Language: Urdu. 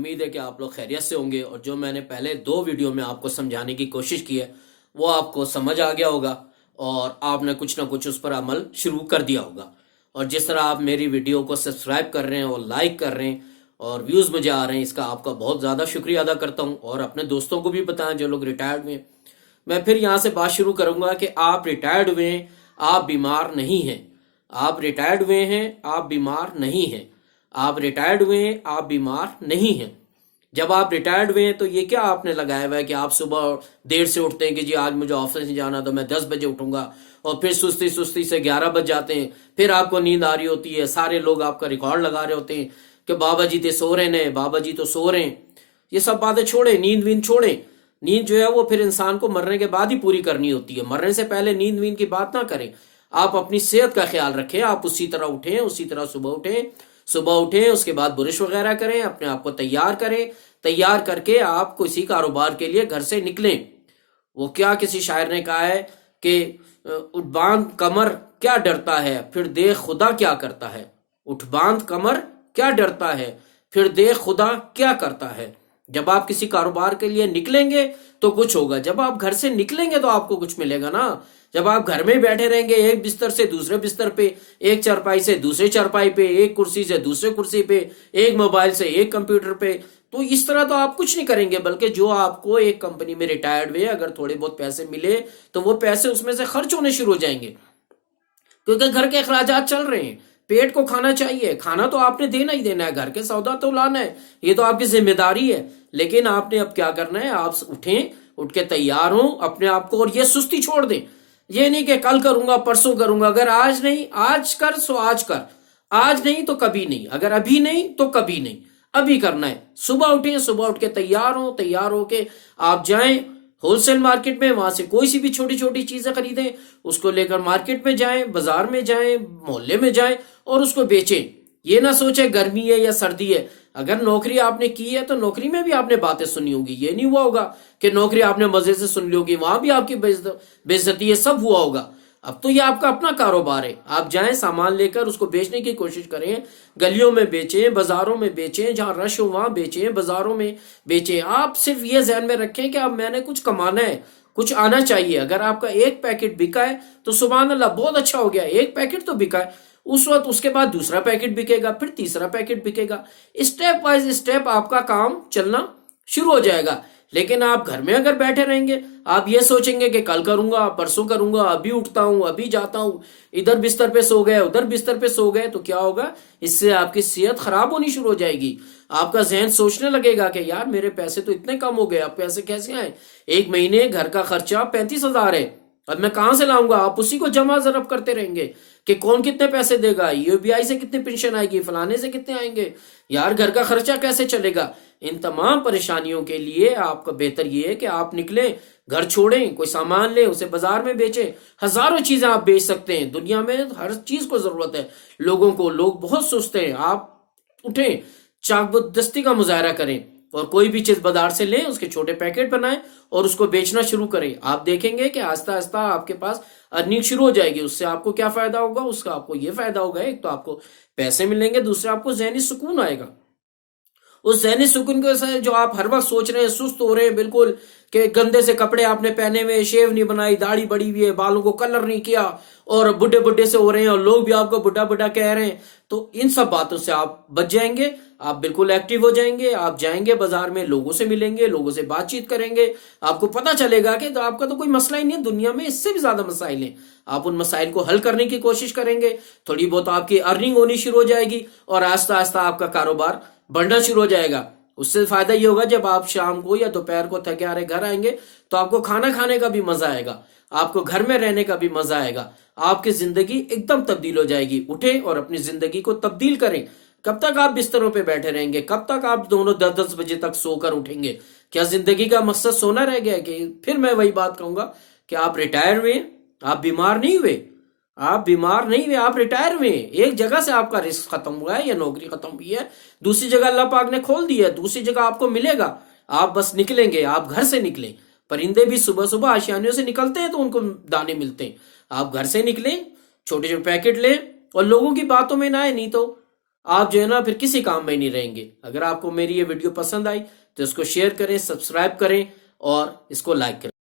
امید ہے کہ آپ لوگ خیریت سے ہوں گے، اور جو میں نے پہلے 2 ویڈیو میں آپ کو سمجھانے کی کوشش کی ہے وہ آپ کو سمجھ آ گیا ہوگا، اور آپ نے کچھ نہ کچھ اس پر عمل شروع کر دیا ہوگا۔ اور جس طرح آپ میری ویڈیو کو سبسکرائب کر رہے ہیں اور لائک کر رہے ہیں اور ویوز مجھے آ رہے ہیں، اس کا آپ کا بہت زیادہ شکریہ ادا کرتا ہوں، اور اپنے دوستوں کو بھی بتائیں جو لوگ ریٹائرڈ ہوئے ہیں۔ میں پھر یہاں سے بات شروع کروں گا کہ آپ ریٹائرڈ ہوئے ہیں، آپ بیمار نہیں ہیں۔ آپ ریٹائرڈ ہوئے ہیں، آپ بیمار نہیں ہیں۔ آپ ریٹائرڈ ہوئے ہیں، آپ بیمار نہیں ہیں۔ جب آپ ریٹائرڈ ہوئے ہیں تو یہ کیا آپ نے لگایا ہوا ہے کہ آپ صبح دیر سے اٹھتے ہیں کہ جی آج مجھے آفس نہیں جانا تو میں 10 بجے اٹھوں گا، اور پھر سستی سستی سے 11 بج جاتے ہیں، پھر آپ کو نیند آ رہی ہوتی ہے، سارے لوگ آپ کا ریکارڈ لگا رہے ہوتے ہیں کہ بابا جی تو سو رہے ہیں، بابا جی تو سو رہے ہیں۔ یہ سب باتیں چھوڑیں، نیند ویند چھوڑیں۔ نیند جو ہے وہ پھر انسان کو مرنے کے بعد ہی پوری کرنی ہوتی ہے، مرنے سے پہلے نیند ویند کی بات نہ کریں۔ آپ اپنی صحت کا خیال رکھیں، آپ اسی طرح اٹھیں، اسی طرح صبح اٹھیں، اس کے بعد برش وغیرہ کریں، اپنے آپ کو تیار کریں، تیار کر کے آپ کسی کاروبار کے لیے گھر سے نکلیں۔ وہ کیا کسی شاعر نے کہا ہے کہ اٹھ باندھ کمر کیا ڈرتا ہے پھر دیکھ خدا کیا کرتا ہے۔ اٹھ باندھ کمر کیا ڈرتا ہے پھر دیکھ خدا کیا کرتا ہے۔ جب آپ کسی کاروبار کے لیے نکلیں گے تو کچھ ہوگا، جب آپ گھر سے نکلیں گے تو آپ کو کچھ ملے گا نا۔ جب آپ گھر میں بیٹھے رہیں گے، ایک بستر سے دوسرے بستر پہ، ایک چارپائی سے دوسرے چارپائی پہ، ایک کرسی سے دوسرے کرسی پہ، ایک موبائل سے ایک کمپیوٹر پہ، تو اس طرح تو آپ کچھ نہیں کریں گے۔ بلکہ جو آپ کو ایک کمپنی میں ریٹائرڈ ہوئے اگر تھوڑے بہت پیسے ملے تو وہ پیسے اس میں سے خرچ ہونے شروع ہو جائیں گے، کیونکہ گھر کے اخراجات چل رہے ہیں، پیٹ کو کھانا چاہیے، کھانا تو آپ نے دینا ہی دینا ہے، گھر کے سودا تو لانا ہے، یہ تو آپ کی ذمہ داری ہے۔ لیکن آپ نے اب کیا کرنا ہے، آپ اٹھیں، اٹھ کے تیار ہوں اپنے آپ کو، اور یہ سستی چھوڑ دیں۔ یہ نہیں کہ کل کروں گا، پرسوں کروں گا، اگر آج نہیں، آج کر سو آج کر، آج نہیں تو کبھی نہیں، اگر ابھی نہیں تو کبھی نہیں، ابھی کرنا ہے۔ صبح اٹھیں، صبح اٹھ کے تیار ہوں، تیار ہو کے آپ جائیں ہول سیل مارکیٹ میں، وہاں سے کوئی سی بھی چھوٹی چھوٹی چیزیں خریدیں، اس کو لے کر مارکیٹ میں جائیں، بازار میں جائیں، محلے میں جائیں اور اس کو بیچیں۔ یہ نہ سوچیں گرمی ہے یا سردی ہے۔ اگر نوکری آپ نے کی ہے تو نوکری میں بھی آپ نے باتیں سنی ہوگی، یہ نہیں ہوا ہوگا کہ نوکری آپ نے مزے سے سن لی ہوگی، وہاں بھی آپ کی بے عزتی ہے، سب ہوا ہوگا۔ اب تو یہ آپ کا اپنا کاروبار ہے، آپ جائیں سامان لے کر اس کو بیچنے کی کوشش کریں، گلیوں میں بیچیں، بازاروں میں بیچیں، جہاں رش ہو وہاں بیچیں، بازاروں میں بیچیں۔ آپ صرف یہ ذہن میں رکھیں کہ اب میں نے کچھ کمانا ہے، کچھ آنا چاہیے۔ اگر آپ کا ایک پیکٹ بکا ہے تو سبحان اللہ، بہت اچھا ہو گیا، ایک پیکٹ تو بکا ہے، اس وقت اس کے بعد دوسرا پیکٹ بکے گا، پھر تیسرا پیکٹ بکے گا، اسٹیپ وائز اسٹیپ آپ کا کام چلنا شروع ہو جائے گا۔ لیکن آپ گھر میں اگر بیٹھے رہیں گے، آپ یہ سوچیں گے کہ کل کروں گا، پرسوں کروں گا، ابھی اٹھتا ہوں، ابھی جاتا ہوں، ادھر بستر پہ سو گئے، ادھر بستر پہ سو گئے، تو کیا ہوگا؟ اس سے آپ کی صحت خراب ہونی شروع ہو جائے گی۔ آپ کا ذہن سوچنے لگے گا کہ یار میرے پیسے تو اتنے کم ہو گئے، اب پیسے کیسے آئیں؟ ایک مہینے گھر کا خرچہ 35,000 ہے، اب میں کہاں سے لاؤں گا؟ آپ اسی کو جمع ضرب کرتے رہیں گے کہ کون کتنے پیسے دے گا، یو بی آئی سے کتنے پینشن آئے گی، فلانے سے کتنے آئیں گے، یار گھر کا خرچہ کیسے چلے گا؟ ان تمام پریشانیوں کے لیے آپ کا بہتر یہ ہے کہ آپ نکلیں، گھر چھوڑیں، کوئی سامان لیں، اسے بازار میں بیچیں۔ ہزاروں چیزیں آپ بیچ سکتے ہیں، دنیا میں ہر چیز کو ضرورت ہے لوگوں کو، لوگ بہت سستے ہیں۔ آپ اٹھیں، چاک دستی کا مظاہرہ کریں، اور کوئی بھی چیز بازار سے لیں، اس کے چھوٹے پیکٹ بنائیں اور اس کو بیچنا شروع کریں۔ آپ دیکھیں گے کہ آہستہ آہستہ آپ کے پاس ارننگ شروع ہو جائے گی۔ اس سے آپ کو کیا فائدہ ہوگا؟ اس کا آپ کو یہ فائدہ ہوگا، ایک تو آپ کو پیسے ملیں گے، دوسرا آپ کو ذہنی سکون آئے گا۔ اس ذہنی سکون کی وجہ سے جو آپ ہر وقت سوچ رہے ہیں، سست ہو رہے ہیں بالکل، کہ گندے سے کپڑے آپ نے پہنے ہوئے، شیو نہیں بنائی، داڑھی بڑی ہوئی ہے، بالوں کو کلر نہیں کیا، اور بڈھے بڈھے سے ہو رہے ہیں، اور لوگ بھی آپ کو بڈھا بڈھا کہہ رہے ہیں، تو ان سب باتوں سے آپ بچ جائیں گے۔ آپ بالکل ایکٹیو ہو جائیں گے، آپ جائیں گے بازار میں، لوگوں سے ملیں گے، لوگوں سے بات چیت کریں گے، آپ کو پتہ چلے گا کہ تو آپ کا تو کوئی مسئلہ ہی نہیں ہے، دنیا میں اس سے بھی زیادہ مسائل ہیں۔ آپ ان مسائل کو حل کرنے کی کوشش کریں گے، تھوڑی بہت آپ کی ارننگ ہونی شروع ہو جائے گی، اور آہستہ آہستہ آپ کا کاروبار بڑھنا شروع ہو جائے گا۔ اس سے فائدہ یہ ہوگا جب آپ شام کو یا دوپہر کو تھکے ہارے گھر آئیں گے تو آپ کو کھانا کھانے کا بھی مزہ آئے گا، آپ کو گھر میں رہنے کا بھی مزہ آئے گا، آپ کی زندگی ایک دم تبدیل ہو جائے گی۔ اٹھیں اور اپنی زندگی کو تبدیل کریں۔ کب تک آپ بستروں پہ بیٹھے رہیں گے؟ کب تک آپ دونوں 10-10 بجے تک سو کر اٹھیں گے؟ کیا زندگی کا مقصد سونا رہ گیا ہے؟ کہ پھر میں وہی بات کہوں گا کہ آپ ریٹائر ہوئے، آپ بیمار نہیں ہوئے، آپ بیمار نہیں ہوئے، آپ ریٹائر ہوئے ہیں۔ ایک جگہ سے آپ کا رزق ختم ہوا ہے یا نوکری ختم ہوئی ہے، دوسری جگہ اللہ پاک نے کھول دی ہے، دوسری جگہ آپ کو ملے گا۔ آپ بس نکلیں گے، آپ گھر سے نکلیں۔ پرندے بھی صبح صبح آشیانیوں سے نکلتے ہیں تو ان کو دانے ملتے ہیں۔ آپ گھر سے نکلیں، چھوٹے چھوٹے پیکٹ لیں، اور لوگوں کی باتوں میں نہ آئے، نہیں تو آپ جو ہے نا پھر کسی کام میں نہیں رہیں گے۔ اگر آپ کو میری یہ ویڈیو پسند آئی تو اس کو شیئر کریں، سبسکرائب کریں اور اس کو لائک کریں۔